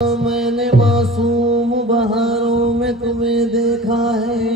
मैंने मासूम बहारों में तुम्हें देखा है,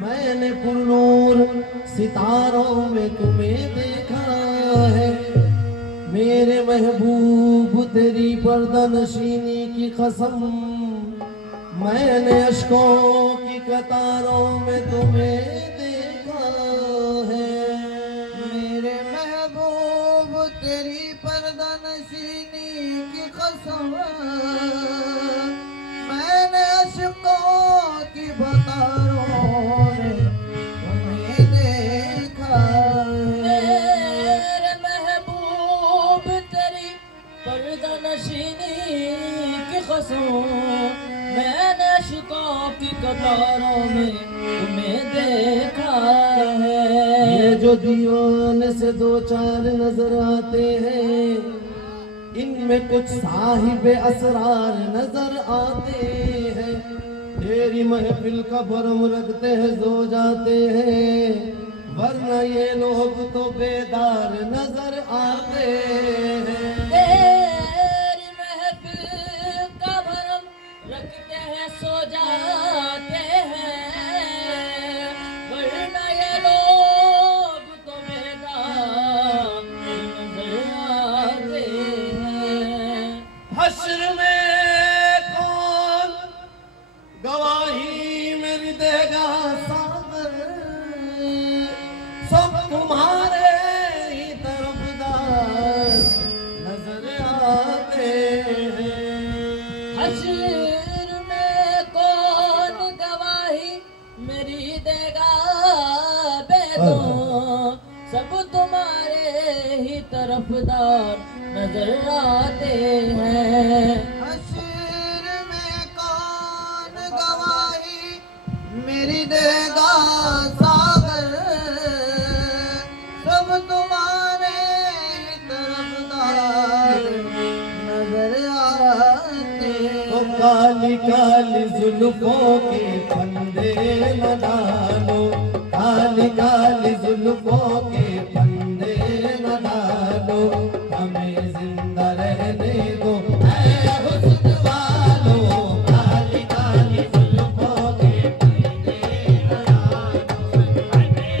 मैंने पुरनूर सितारों में तुम्हें देखा है। मेरे महबूब तेरी पर्दा नशीनी की कसम, मैंने अश्कों की कतारों में तुम्हें देखा है। मेरे महबूब तेरी पर्दा नशीनी की कसम, मैंने अश्कों की कतारों में तुम्हें देखा है। मेरे महबूब तेरी पर्दा नशीनी की कसम, मैंने अश्कों की कतारों में तुम्हें देखा है। ये जो दीवाने से दो चार नजर आते हैं, इनमें कुछ साहिबे असरार नजर आते हैं। तेरी महफिल का भरम रखते हैं सो जाते हैं, वरना ये लोग तो बेदार नजर आते हैं। तेरी महफिल का भरम रखते हैं सो जाते हैं, वरना ये लोग तो बेदार नजर आते हैं। हश्र में कौन गवाही मेरी देगा सागर, सब तुम्हारे ही तरफदार नजर आते हैं। हश्र में कौन गवाही मेरी देगा बेदो, सब तुम्हारे ही तरफदार नजर आते हैं। हश्र में कौन गवाही मेरी देगा सागर, सब तुम्हारे तरफदार नजर आते तो हैं। काली काली जुल्फों के फंदे न डालो, काली काली जुल्फों के फंदे न डालो, हमें जिंदा रहने दो ऐ हुस्न वालों। काली काली जुल्फों के फंदे न डालो, हमें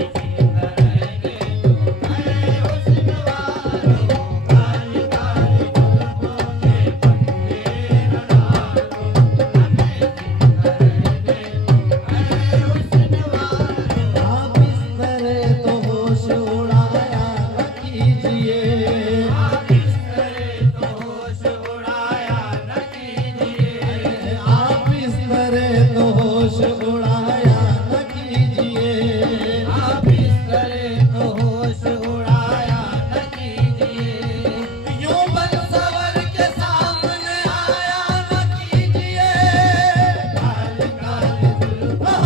जिंदा रहने दो ऐ हुस्न वालों। काली काली जुल्फों के फंदे न डालो, हमें जिंदा रहने दो ऐ हुस्न वालों। आप इस तरह तो होश उड़ाया न कीजिए, आप इस तरह तो होश उड़ाया न कीजिए, आप इस तरह तो होश उड़ाया न कीजिए, आप इस तरह तो होश उड़ाया न कीजिए। यूं बन सवर के सामने आया न कीजिए, काली काली जुल्फों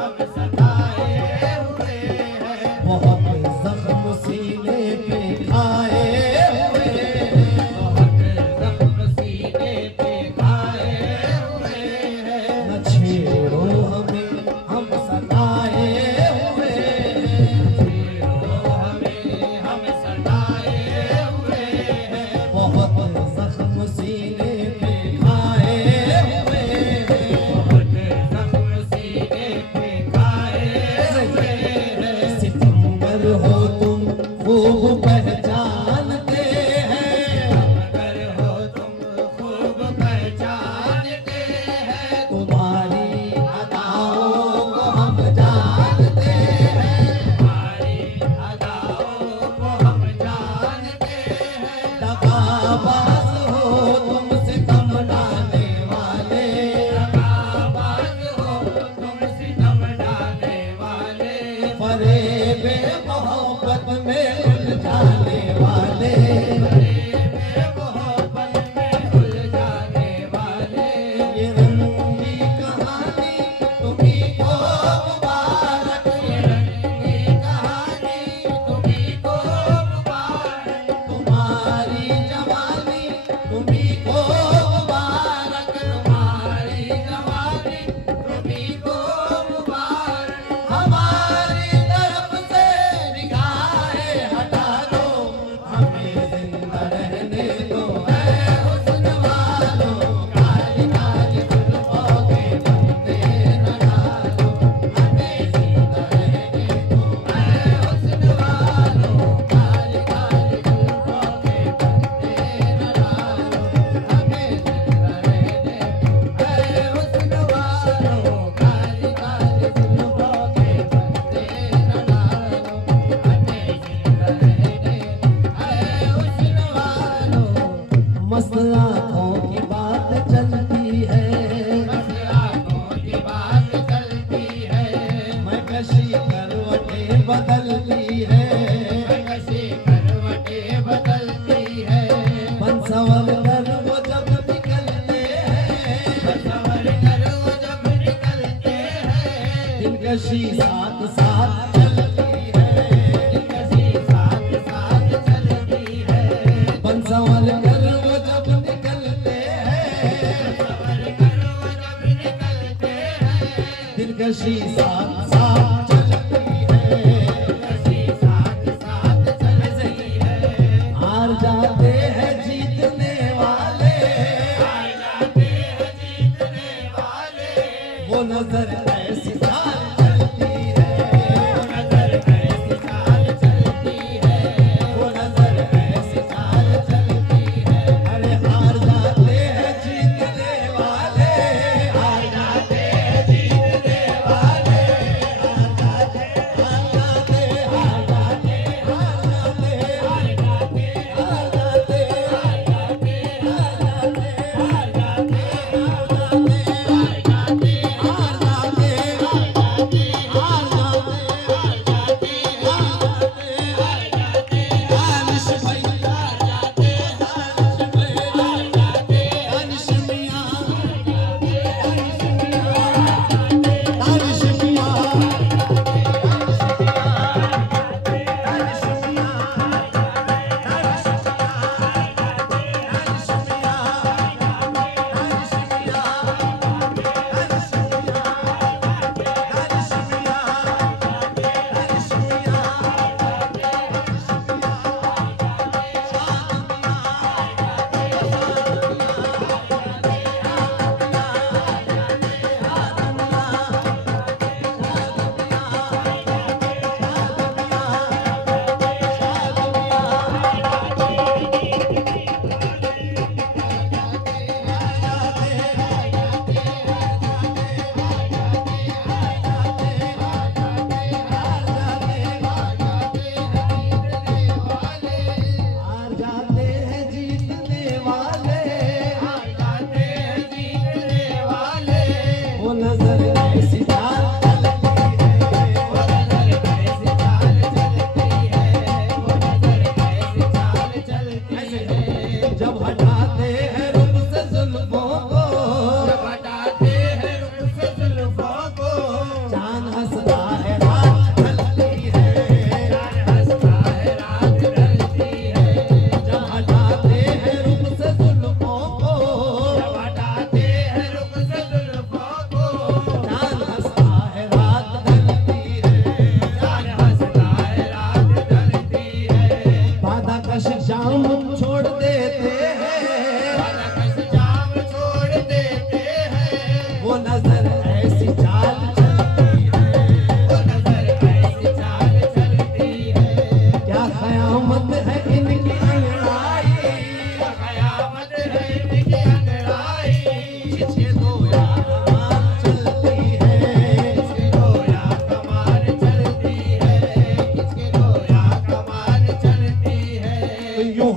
हम सताए हुए बहुत जख्म सीने पे खाए हुए, बहुत जख्म सीने पे खाए हुए। न छेड़ो हमें हम सताए हुए, छेड़ो हमें हम सताए हुए। बहुत जख्म सीने पे खाए हुए, बहुत जख्म सीने पे खाए हुए। सितमगर हो तुम खूब पहचानते हैं, सितमगर हो तुम खूब पहचानते हैं। तुम्हारी अदाओं को हम जानते हैं, तुम्हारी अदाओं को हम जानते हैं। दगाबाज हो तुम सितम डालने वाले, दगाबाज हो तुम सितम डालने वाले। फरेब मोहब्बत में उलझाने कशी साथ साथ चलती है, कशी साथ साथ चलती है। हार जाते हैं जीतने वाले, हार जाते हैं जीतने वाले। वो नजर ऐसी चाल चलती है, वो नजर ऐसी चाल चलती है, वो नजर ऐसी चाल चलती है। अरे हार जाते हैं जीतने वाले, हार जाते हैं जीतने वाले, हार जाते हार जाते हार जाते हार जाते हार जाते हार जाते हार जाते हार जाते हार जाते हार जाते हार जाते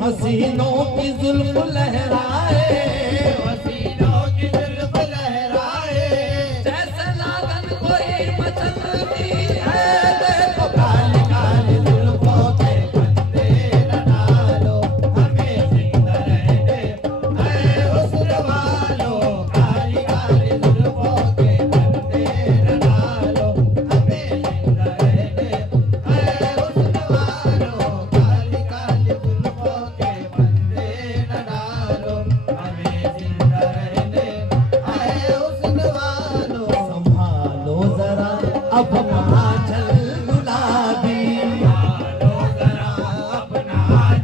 हसीनों की जुल्फ लहराए, हसीनों की जुल्फ लहराए, जैसे लागन कोई मचलती है। देखो काली काली जुल्फों के फंदे न डालो, हमें जिंदा रहने ऐ हुस्न वालों। काली काली जुल्फों के फंदे न डालो, हमें जिंदा रहने ऐ हुस्न वालों। काली काली जुल्फों के फंदे न डालो, हमें जिंदा रहने ऐ हुस्न वालों। संभालो जरा अपना चल गुलाबी, संभालो जरा अपना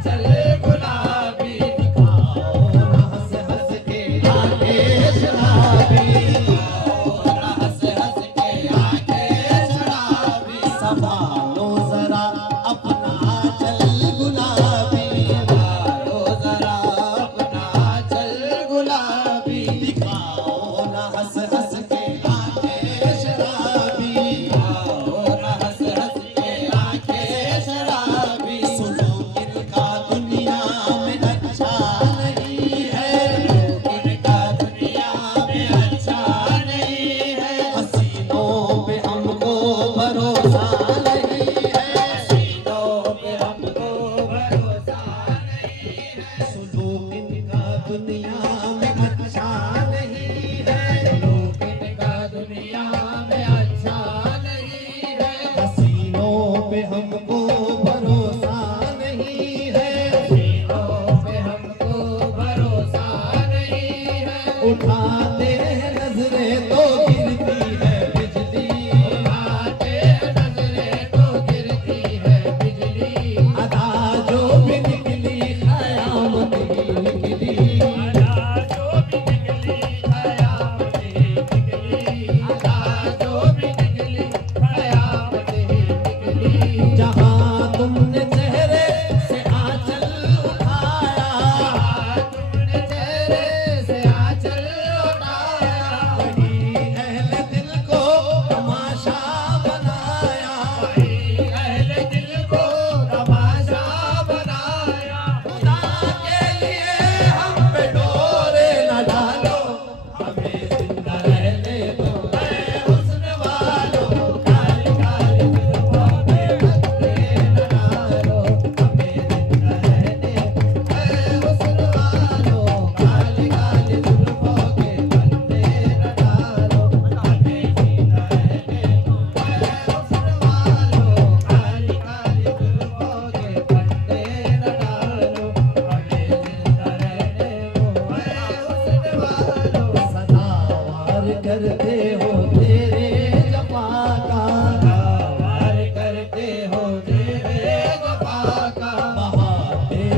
चल गुलाबी। दिखाओ ना हंस हंस के आंखें शराबी, दिखाओ ना हंस हंस के आंखें शराबी। संभालो जरा अपना चल गुलाबी, संभालो जरा अपना चल गुलाबी। दिखाओ ना हंस हंस के आंखें शराबी, दिखाओ ना हंस हंस के आंखें शराबी। सुनो इनका दुनिया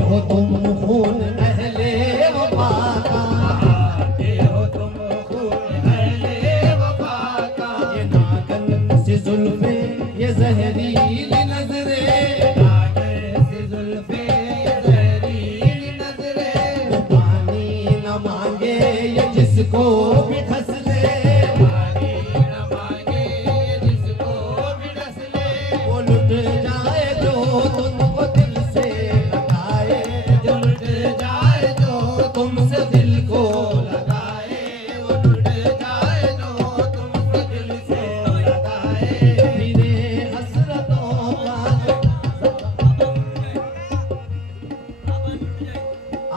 हो तुम खून अहले वफा का, बहाते हो तुम खून अहले वफा का। ये नागन सी जुल्फे ये जहरीली नजरे, नागन सी जुल्फे ये जहरीली नजरे। वो पानी न मांगे ये जिसको भी धस ले, पानी न मांगे ये जिसको भी धस ले। वो लुट जाए जो तुमको दिल से लगाए, जो लुट जाए जो तुमसे दिल को लगाए, वो लुट जाए जो तुमसे दिल से लगाए। मेरे हसरतों का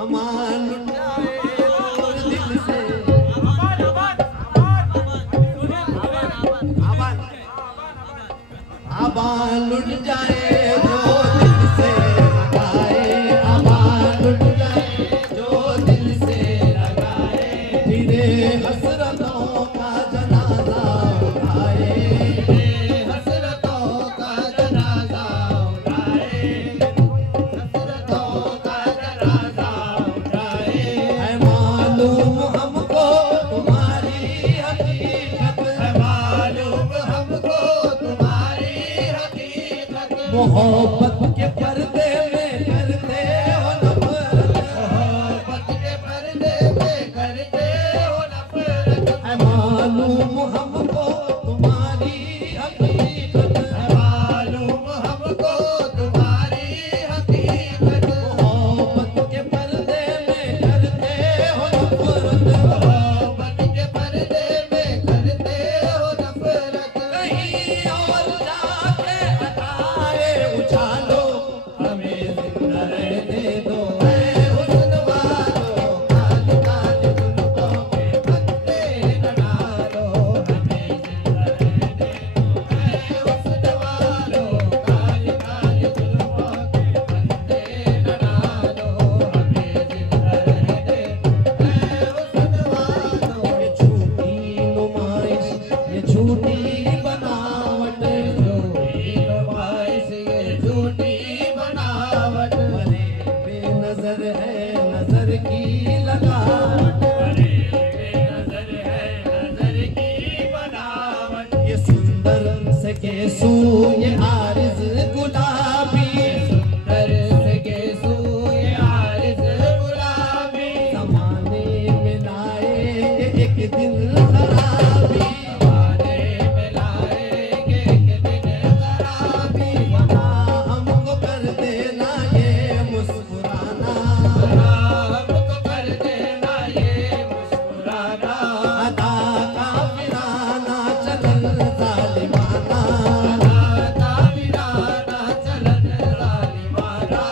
अमान लुट जाए तो दिल से, आबान लुट जाए जो दिल से लगाए, आबान लुट जाए जो दिल से लगाए। तेरे हसरतों का जनाजा उठाए, तेरे हसरतों का जनाजा उठाए, हसरतों का जनाजा उठाए। है मालूम हमको तुम्हारी हकीकत, है मालूम हमको तुम्हारी हकीकत। मोहब्बत के पर्दे में करते हो नफरत, मोहब्बत के पर्दे में करते हो नफरत। है मालूम हमको तुम्हारी हकीकत, है मालूम हमको तुम्हारी हकीकत। मोहब्बत के पर्दे में करते हो नफरत, मोहब्बत के पर्दे में करते हो नफरत। कहीं और जाके अदाए उछालो, हमें जिंदा रहने दो। है हुस्न वालो काली काली जुल्फों के पत्ते न डालो, हमें जिंदा रहने दो। है हुस्न वालो काली काली जुल्फों के पत्ते न डालो, हमें जिंदा रहने दो। है हुस्न वालो। ये झूठी नुमाइश ये झूठी बनावट, झूठी नुमाइश ये झूठी बनावट। बड़े बेनजर है नजर की लगावट, बड़े बेनजर है नजर की बनावट। ये सुंदर से केसू ये आरिज़ गुलाबी, सुंदर से केसू ये आरिज़ गुलाबी। ज़माने में लाएंगे एक दिन खराबी, ज़माने में लाएंगे एक दिन खराबी। वरना हमको कर देना ये मुस्कुराना, वरना हमको कर देना ये मुस्कुराना। अदा काफिराना चलन ज़ालिमाना, अदा काफिराना चलन ज़ालिमाना।